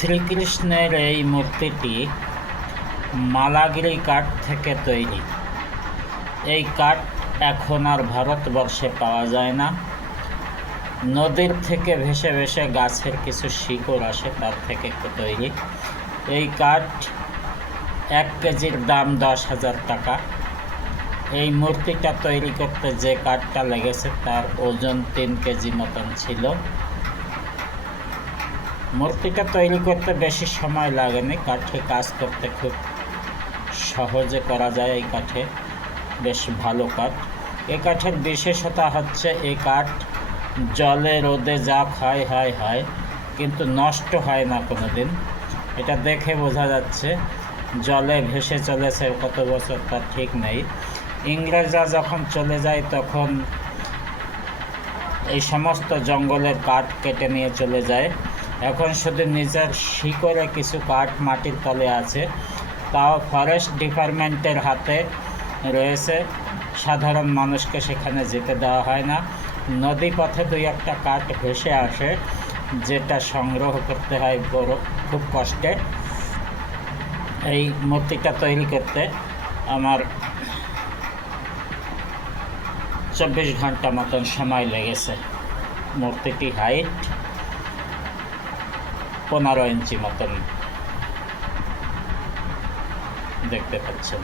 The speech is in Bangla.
শ্রীকৃষ্ণের এই মূর্তিটি মালাগিরি কাঠ থেকে তৈরি। এই কাঠ এখন আর ভারতবর্ষে পাওয়া যায় না। নদীর থেকে ভেসে ভেসে গাছের কিছু শিকড় আসে, তার থেকে তৈরি। এই কাঠ 1 কেজির দাম 10,000 টাকা। এই মূর্তিটা তৈরি করতে যে কাঠটা লেগেছে তার ওজন 3 কেজি মতন ছিল। মূর্তিটা তৈরি করতে বেশি সময় লাগেনি, কাঠে কাজ করতে খুব সহজে করা যায়। এই কাঠে বেশ ভালো কাঠ। এই কাঠের বিশেষতা হচ্ছে এই কাঠ জলে রোদে যা হয় কিন্তু নষ্ট হয় না কোনো দিন। এটা দেখে বোঝা যাচ্ছে জলে ভেসে চলেছে কত বছর তার ঠিক নেই। ইংরেজরা যখন চলে যায় তখন এই সমস্ত জঙ্গলের কাঠ কেটে নিয়ে চলে যায়। এখন শুধু নিজের শিকড়ে কিছু কাঠ মাটির তলে আছে, তাও ফরেস্ট ডিপার্টমেন্টের হাতে রয়েছে। সাধারণ মানুষকে সেখানে যেতে দেওয়া হয় না। নদী পথে 2-1টা কাঠ ভেসে আসে, যেটা সংগ্রহ করতে হয় খুব কষ্টে। এই মূর্তিটা তৈরি করতে আমার 24 ঘন্টা মতন সময় লেগেছে। মূর্তিটি হাইট 15 ইঞ্চি মতন দেখতে পাচ্ছেন।